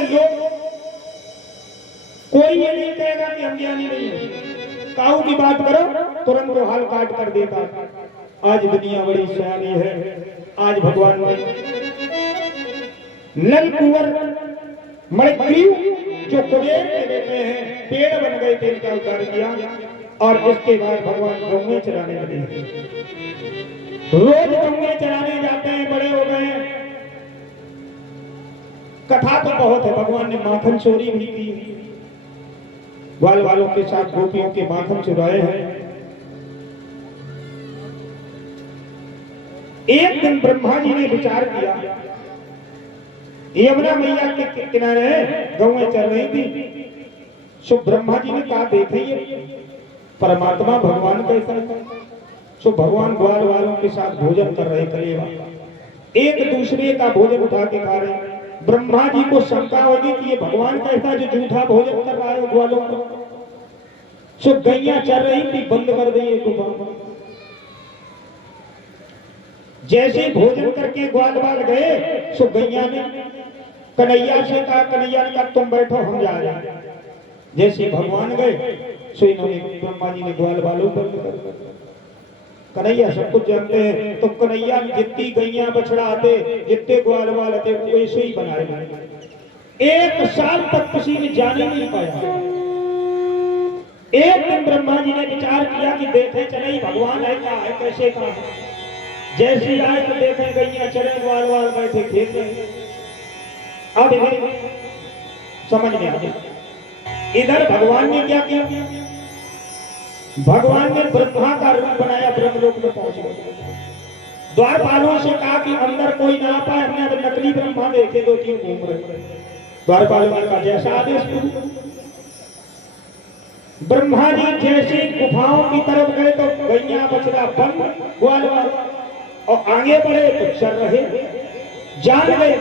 के लोग कोई ये नहीं कहेगा कि हम ज्ञानी नहीं है। काऊ की बात करो तुरंत वो हाल काट कर देता। आज दुनिया बड़ी सयानी है। आज भगवान ने नल कुंवर मणिग्रीव जो कुबेर के बेटे हैं पेड़ बन गए थे इनका उद्धार किया। और उसके बाद भगवान गौएं चराने लगे। रोज गौएं चराने जाते हैं, बड़े हो गए हैं। कथा तो बहुत है। भगवान ने माखन चोरी भी की, ग्वाल वालों के साथ गोपियों के माखन चुराए हैं। एक दिन ब्रह्मा जी ने विचार किया, यमुना मैया के किनारे गौएं चल रही थी। सो ब्रह्मा जी ने कहा देखिए परमात्मा भगवान कैसा है। सो भगवान ग्वाल वालों के साथ भोजन कर रहे, कलेवा एक दूसरे का भोजन उठा के खा रहे। ब्रह्मा जी को शंका होगी कि ये भगवान कैसा जो झूठा भोजन कर रहा है ग्वालों का। सो गैया चल रही थी, बंद कर दी गुफा। जैसे भोजन करके ग्वाल वाल गए सो गैया ने कन्हैया से कहा, कन्हैया ने कहा तुम बैठो हम जा रहे हैं। जैसे भगवान गए सो इन्होंने ब्रह्मा जी ने ग्वाल वालों पर कन्हैया सब कुछ जानते हैं। तो कन्हैया जितनी गैया बछड़ा आते, जितने ग्वाल वाल आते वैसे ही बनाए। एक साल तक किसी ने जान ही नहीं पाया। एक दिन ब्रह्मा जी ने विचार किया कि देखे चले भगवान है क्या है, कैसे कहा। जैसी आए तो देखें गैया चले, ग्वाल वाल बैठे खेल रहे। अब समझ में आ गया। इधर भगवान ने क्या किया, भगवान ने ब्रह्मा का रूप बनाया, ब्रह्मलोक में पहुंच गए। द्वारपालों से कहा कि अंदर कोई ना पाए, हमने अब नकली ब्रह्मा देखे 2-3 घूम रहे। द्वारपालों ने कहा जैसा आदेश तू। ब्रह्मा जी जैसे गुफाओं की तरफ गए तो गैया बछड़ा बंद, ग्वाल वाल और आगे बढ़े तो चल रहे। जान गए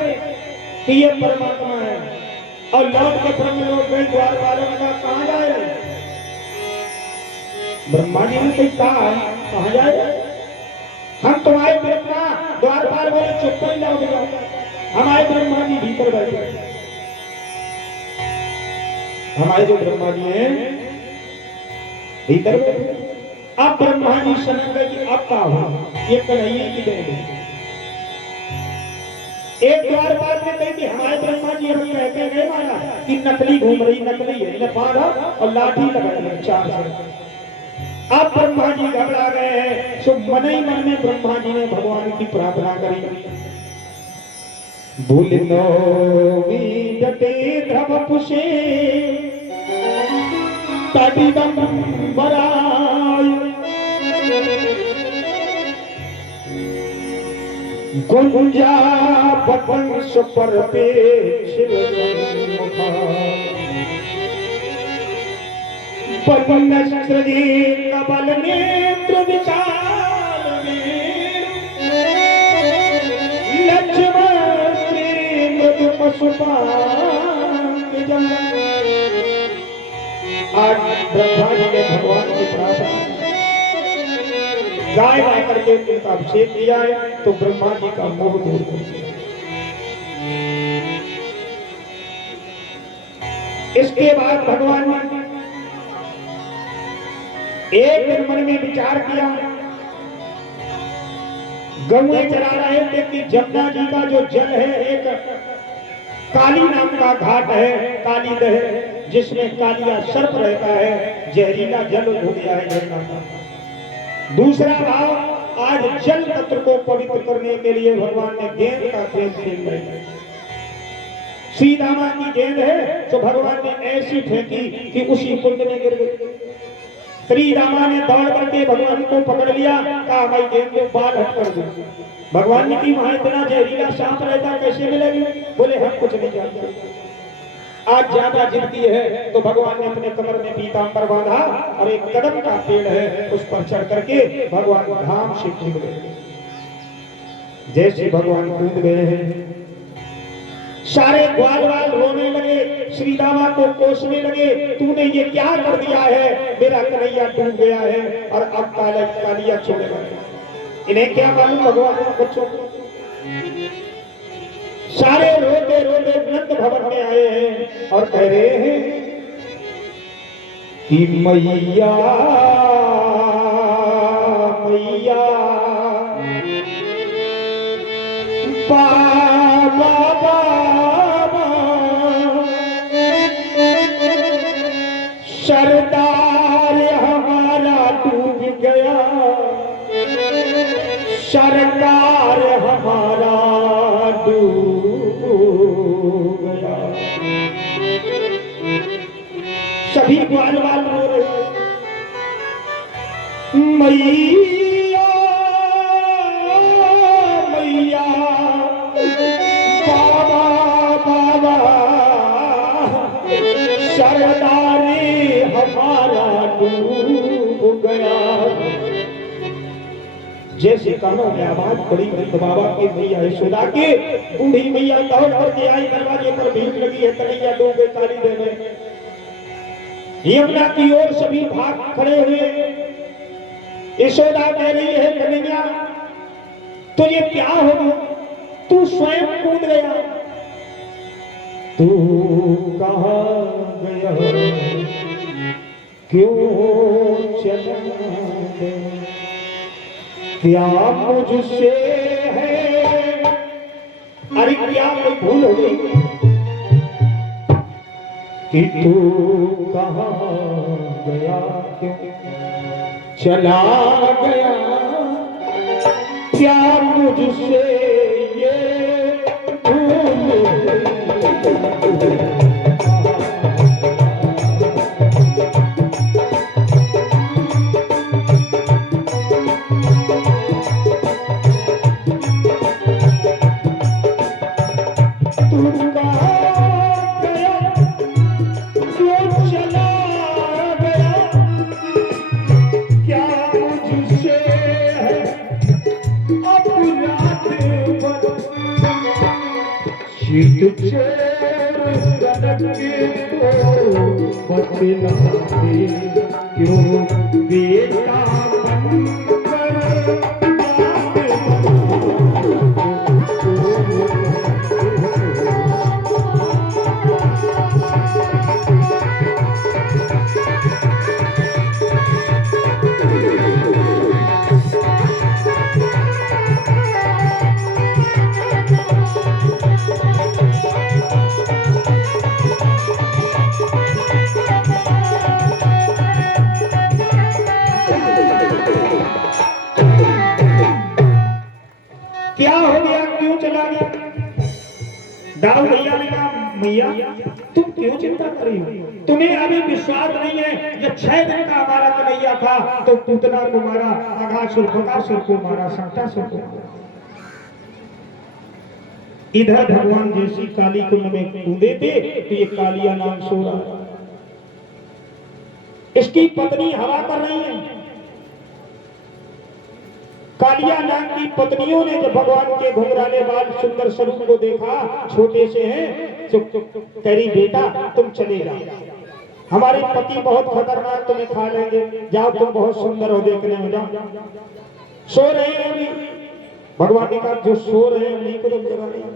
कि ये परमात्मा है और लौट के ब्रह्मलोक गए। ग्वाल वालों ने कहा कहां जाए। ब्रह्मा जी ने कहा कहां जाए, हम तुम्हारे ब्रह्मा। द्वारपाल बोले चुप ही लौट जाओ। हमारे ब्रह्मा जी भीतर बैठे, हमारे जो ब्रह्मा जी हैं भीतर बैठे। अब ब्रह्मा जी समझ गए कि अब क्या हुआ, ये कन्हैया की देन है। एक द्वारपाल ने कही कि हमारे ब्रह्मा जी हम कहते गए मारा कि नकली घूम रही, नकली है, इन्हें बांधा और लाठी लगा 4 से। अब ब्रह्मा जी घबरा गए हैं। सो मन ही मन में ब्रह्मा जी ने भगवान की प्रार्थना करी। भूलिनो वीजते ध्रुव पुषे तदिदं वराय गुंजा वंश पर पेक्षिल पन्नस्त्री कबल नेत्र विशाल लक्ष्मण श्री मृदु पशुपांग जन। आज ब्रह्मा जी ने भगवान की प्रार्थना गाय ला करके उनका अभिषेक किया है तो ब्रह्मा जी का मोह दूर हो गया। इसके बाद भगवान ने एक दिन मन में विचार किया, गौएं चरा रहे थे कि जमुना जी का जो जल है, एक काली नाम का घाट है, काली दह, जिसमें कालिया सर्प रहता है, जहरीला जल हो गया है जमुना का। दूसरा भाव, आज जल तत्व को पवित्र करने के लिए भगवान ने गेंद का खेल खेल रहे। श्री रामा की गेंद है तो भगवान ने ऐसी फेंकी कि उसी कुंड में गिर गई। श्री रामा ने दौड़ करके भगवान को पकड़ लिया, कहा भाई गेंद को बाल हट कर दो। भगवान ने की वहां इतना जहरीला सांप रहता कैसे मिलेगी। बोले हम कुछ नहीं जानते। आज ज्यादा जिद्दी है तो भगवान ने अपने कमर में पीतांबर बांधा और एक कदम का पेड़ है उस पर चढ़ करके भगवान धाम से कूद गए। जैसे भगवान कूद गए हैं सारे ग्वाल वाल रोने लगे, श्री रामा को कोसने लगे, तूने ये क्या कर दिया है, मेरा कन्हैया डूब गया है और अब कालिया छोड़ेगा। इन्हें क्या मालूम भगवान को। सारे रोते रोते नंद भवन में आए हैं और कह रहे हैं कि मैया मैया बाबा बाबा सरदार हमारा डूब गया, सरकार हमारा डूब गया। सभी ग्वाल वाल रो रहे, मैया मैया बाबा बाबा सरदारी हमारा डूब गया। जैसे कानों में आवाज पड़ी बाबा की मैया यशोदा की, बूढ़ी मैया दौड़ करके आई, दरवाजे पर भीड़ लगी है, कन्हैया डूबे काली देवे। यमुना की ओर सभी भाग खड़े हुए। यशोदा कह रही है कन्हैया तुझे क्या हो गया, तू स्वयं कूद गया, तू कहां गया, क्यों चला गया, क्या मुझसे है, अरे क्या कोई भूल हो गई कि तू कहां गया, क्यों चला गया, क्या मुझसे ये भूल क्यों बेटा क्या हो गया, क्यों चला गया। दाऊ भैया ने कहा मैया तुम क्यों चिंता कर रही हो, तुम्हें अभी विश्वास नहीं है, जब 6 दिन का हमारा कन्हैया था तो पूतना को मारा, अघासुर बकासुर को मारा, शंकासुर को मारा। इधर भगवान जैसी काली कुंड में कूदे थे तो ये कालिया नाम सो रहा, इसकी पत्नी हवा कर रही है। कालिया नाम की पत्नियों ने जब भगवान के घुंघराले बाल सुंदर स्वरूप को देखा, छोटे से हैं, तो कह रही बेटा तुम चले जाओ, हमारे पति बहुत खतरनाक, तुम्हें खा लेंगे, जाओ तुम बहुत सुंदर हो देखने में, जाओ। सो रहे हैं अभी, भगवान ने कहा जो सो रहे हैं उन्हीं को तुम जगा नहीं।